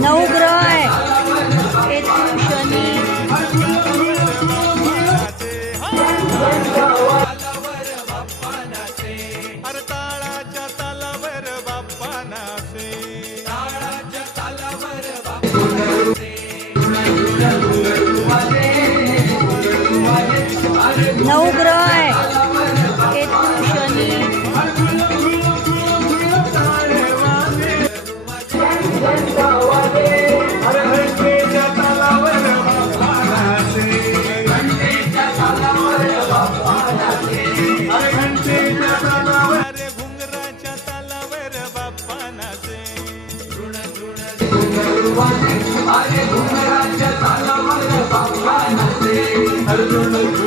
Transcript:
नवग्रह आहे, केतू, शनी, ताळाच्या तालावर बाप्पा नाचे, नवग्रह आहे, केतू, शनी, अरे घुंगराच्या तालावर बाप्पा नाचे, अरे घुंगराच्या तालावर बाप्पा नाचे.